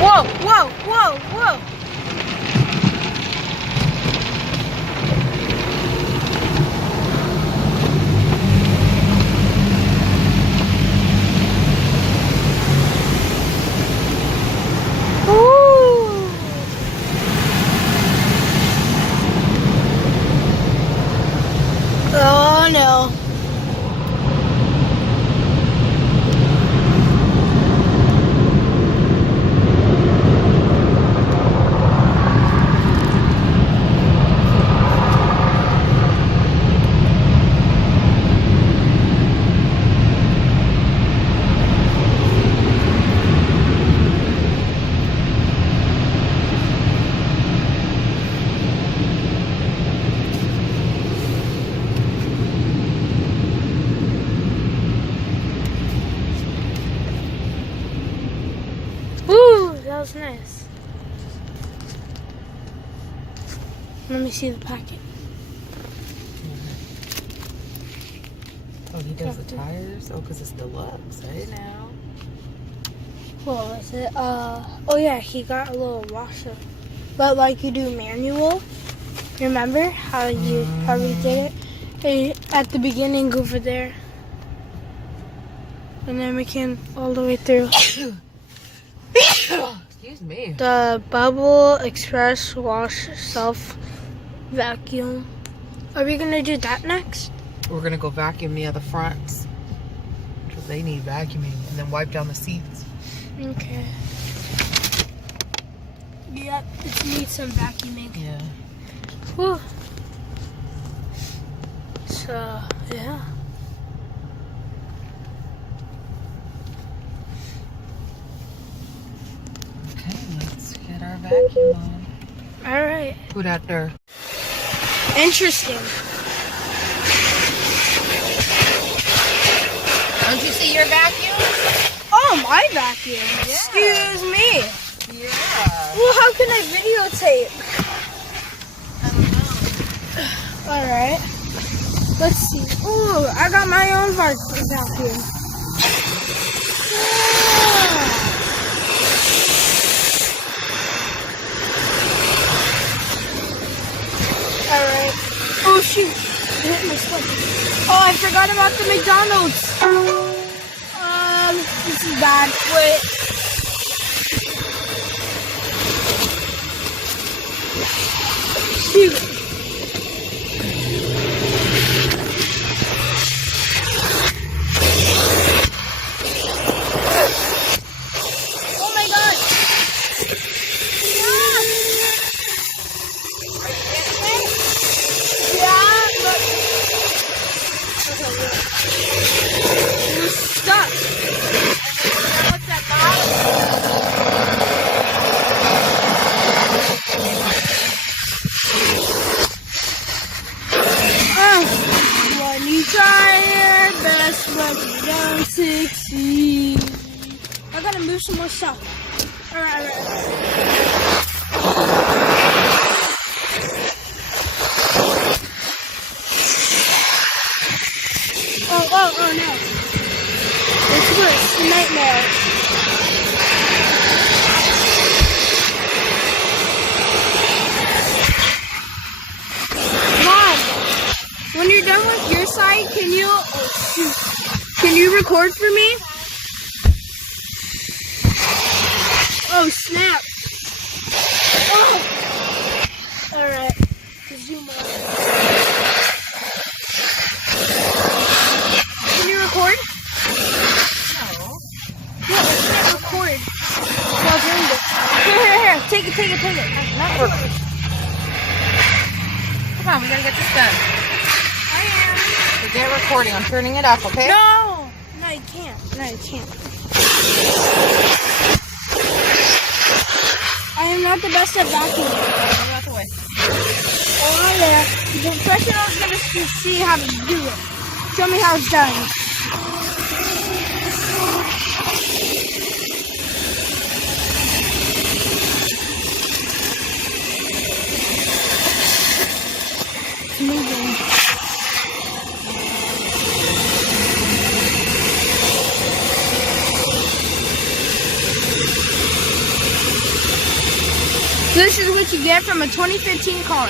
Whoa, whoa, whoa, whoa. Oh no. Ooh, that was nice. Let me see the packet. Oh, he does the tires? Oh, because it's deluxe. Hey now. What was it? Oh yeah, he got a little washer. But like you do manual. Remember how you probably did it? Hey, at the beginning over there. And then we came all the way through. Excuse me. The Bubble Express Wash Self Vacuum. Are we gonna do that next? We're going to go vacuum the fronts. Because they need vacuuming. And then wipe down the seats. Okay. Yep, it needs some vacuuming. Yeah. Whew. So, yeah. Okay, let's get our vacuum on. Alright. Put out there. Interesting. Don't you see your vacuum? Oh, my vacuum. Yeah. Excuse me. Yeah. Well, how can I videotape? I don't know. Alright. Let's see. Ooh, I got my own vacuum. Alright. Oh shoot. It hit my stomach. Oh, I forgot about the McDonald's. This is bad. Wait. Shoot. Oh my god. Yeah, but we're stuck. What's that bottom? When you try your best, but you don't succeed. I gotta move some more stuff. Alright. Oh no. It's worse. It's a nightmare. Mom, when you're done with your side, can you record for me? Oh snap. Oh. Alright. Zoom out. Can you record? No. No, I can't record while doing this. Here. Take it. Not working. Come on, we gotta get this done. I am. So get recording. I'm turning it up, okay? No, you can't. I am not the best at vacuuming. Move out the way. Oh, yeah. The professional is going to see how to do it. Show me how it's done. It's moving. this is what you get from a 2015 car.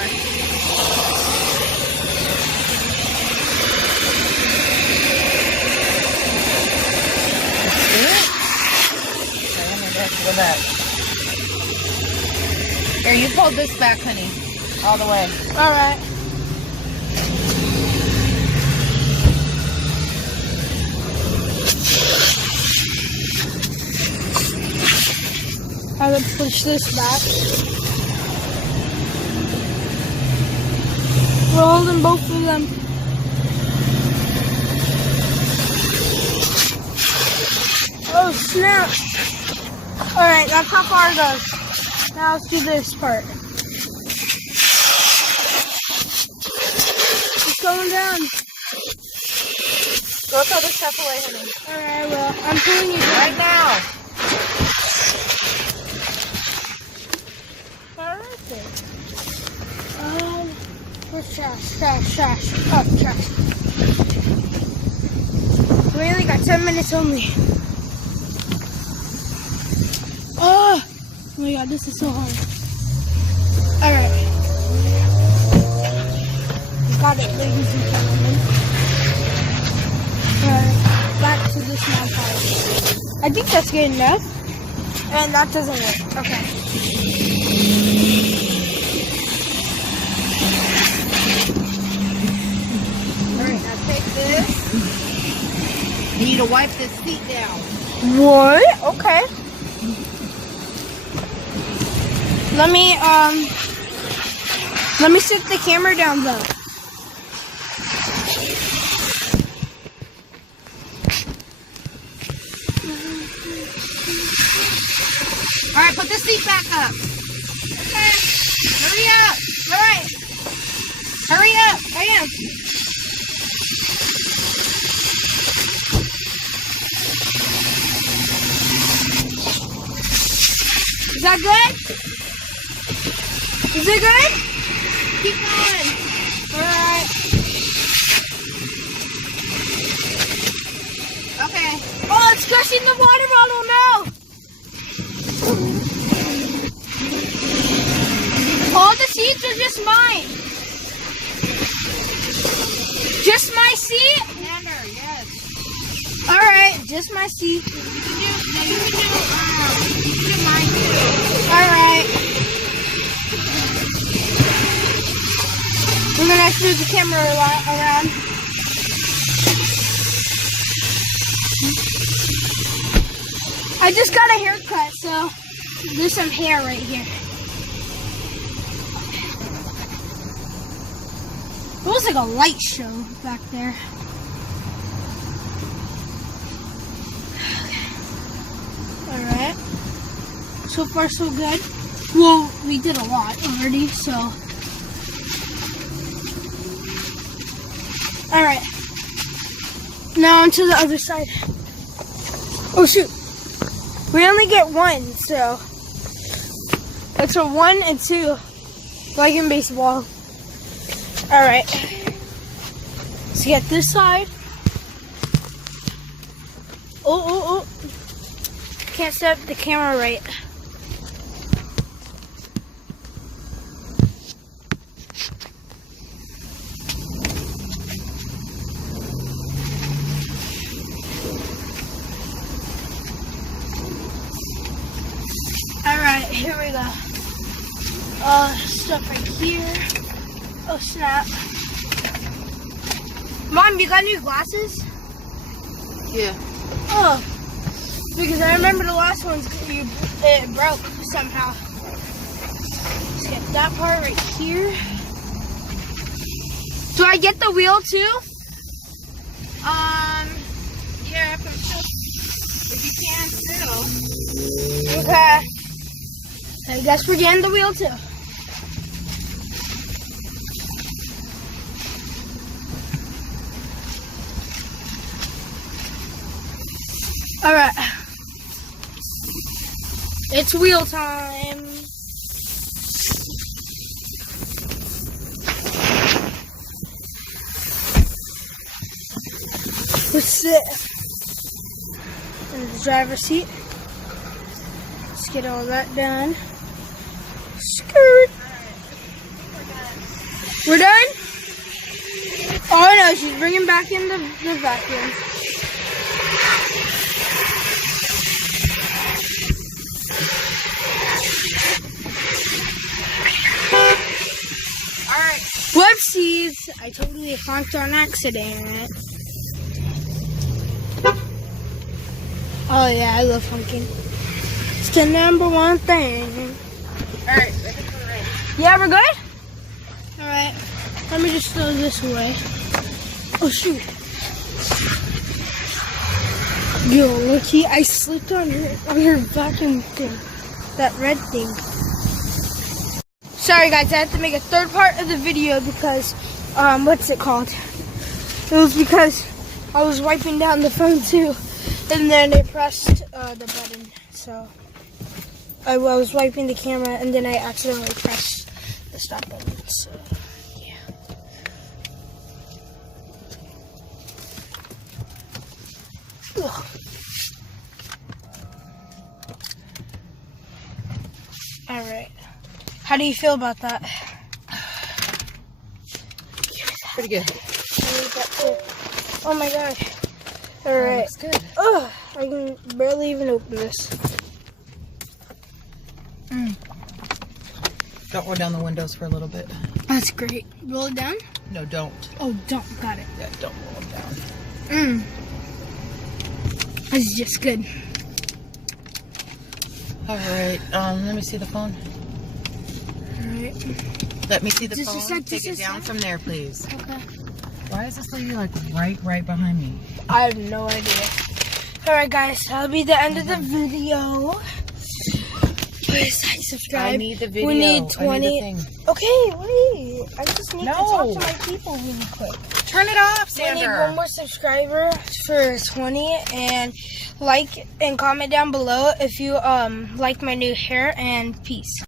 Go back. Here, you pull this back, honey. All the way. All right. I would push this back. We're holding both of them. Oh snap! Alright, that's how far it goes. Now let's do this part. It's going down. Go throw the stuff away, honey. Alright, well, I'm pulling you down. Right now. Alright then. Where's trash? Oh, trash. We only got 10 minutes only. Oh my god, this is so hard. Alright. Got it, ladies and gentlemen. Alright, back to this small part. I think that's good enough. And that doesn't work. Okay. Alright, now take this. You need to wipe this seat down. What? Okay. Let me sit the camera down though. Alright, put the seat back up. Okay. Hurry up. Alright. Hurry up. I am. Is that good? Is it good? Keep going. Alright. Okay. Oh, it's crushing the water bottle now. All the seats are just mine. Just my seat? Tanner, yes. Alright, just my seat. You can do mine too. Alright. We're gonna have to move the camera around. I just got a haircut, so there's some hair right here. It was like a light show back there. Alright. So far, so good. Well, we did a lot already, so. Alright. Now onto the other side. Oh, shoot. We only get one, so. It's a 1 and 2. Like in baseball. Alright. Let's get this side. Oh. Can't set the camera right. Alright, here we go. Stuff right here. Oh, snap. Mom, you got new glasses? Yeah. Oh, because I remember the last ones, it broke somehow. Let's get that part right here. Do I get the wheel too? Yeah, if you can still. Okay. I guess we're getting the wheel too. Alright. It's wheel time. Let's sit in the driver's seat. Let's get all that done. Skirt. We're done? Oh no, she's bringing back in the vacuum. Alright. Whoopsies! I totally honked on accident. Oh yeah, I love honking. It's the number one thing. Alright, I think we're ready. Yeah, we're good? Alright. Let me just throw this away. Oh shoot. Yo, looky, I slipped on her vacuum thing. That red thing. Sorry guys, I had to make a third part of the video because, what's it called? It was because I was wiping down the phone too. And then I pressed the button. So, I was wiping the camera and then I accidentally pressed the stop button. So, yeah. Ugh. Alright. How do you feel about that? Pretty good. I need that too. Oh my gosh. Alright. Looks good. Ugh, I can barely even open this. Don't roll down the windows for a little bit. That's great. Roll it down? No, don't. Oh, don't. Got it. Yeah, don't roll them down. This is just good. Alright, let me see the phone. Alright. Let me see the Just a phone. sec, Take just it a down sec. from there, please. Okay. Why is this lady like right behind me? I have no idea. Alright guys, that'll be the end of the video. Please like, subscribe. I need the video. We need I 20. need the thing. Okay, wait. I just need to talk to my people really quick. Turn it off, We need Sander. one more subscriber for 20 and like and comment down below if you like my new hair and peace.